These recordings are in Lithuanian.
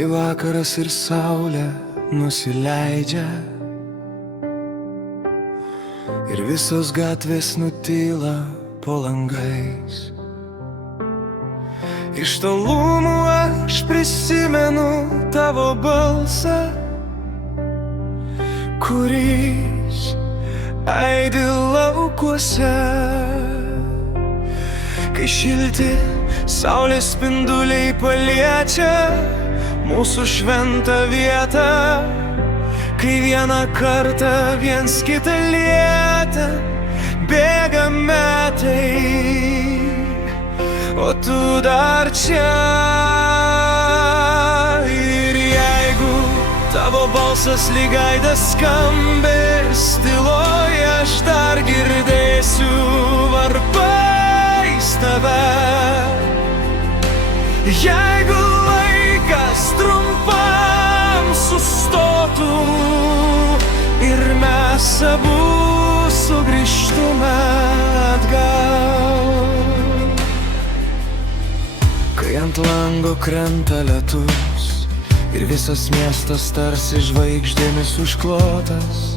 Kai vakaras ir saulė nusileidžia ir visos gatvės nutyla po langais, iš tolumų aš prisimenu tavo balsą, kuris aidi laukuose. Kai šilti saulės spinduliai paliečia mūsų šventą vietą, kai vieną kartą viens kitą lietą, bėga metai, o tu dar čia. Ir jeigu tavo balsas lyg aidas skambės tyloje, aš dar girdėsiu varpais tave. Jeigu laikas trumpam sustotų ir mes abu sugrįžtume atgal, kai ant lango krenta lietus ir visas miestas tarsi žvaigždėmis užklotas,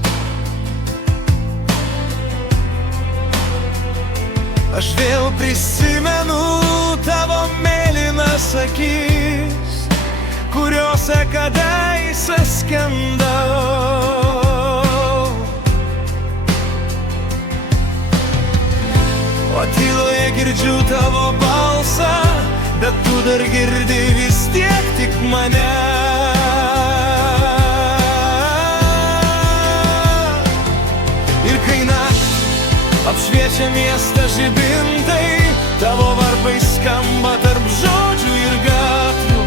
aš vėl prisimenu tavo mėlynas akis, kuriuose kadaise skendau. O tyloje girdžiu tavo balsą, bet tu dar girdi vis tiek tik mane. Ir kai naktį apšviečia miestą žibintai, tavo varpai skamba tarp žodžių ir gatvių,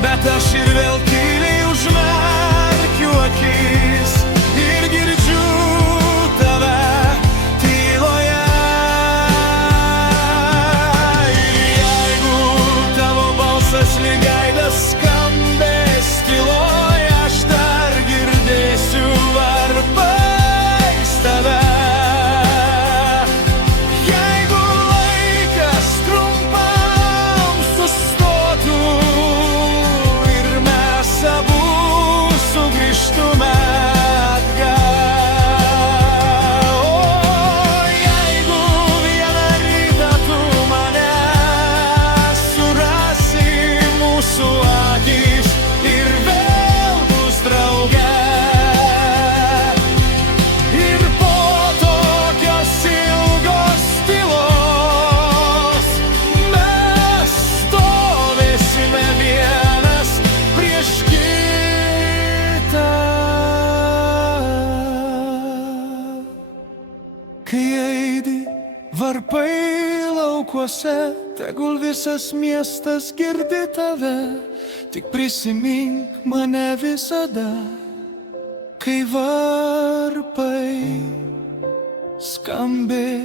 bet aš ir vėl tyliai užmerkiu akis ir girdžiu tave tyloje. Ir jeigu tavo balsas lyg aidas skambės tyloje, aš dar girdėsiu varpais tave. Kai aidi varpai laukuose, tegul visas miestas girdi tave, tik prisimink mane visada, kai varpai skambės.